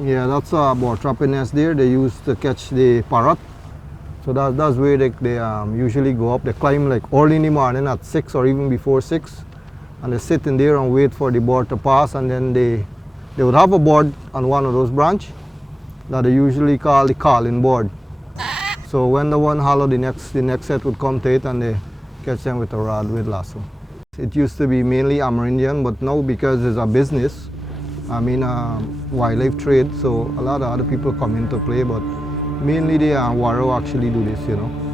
Yeah, that's a board trapping nest there. They use to catch the parrot. So that's where they usually go up. They climb like early in the morning at 6 or even before 6. And they sit in there and wait for the bird to pass. And then they would have a bird on one of those branch that they usually call the calling bird. So when the one hollow, the next set would come to it and they catch them with a rod with lasso. It used to be mainly Amerindian, but now because it's a business, I mean wildlife trade, so a lot of other people come into play, but mainly the Warrau actually do this, you know.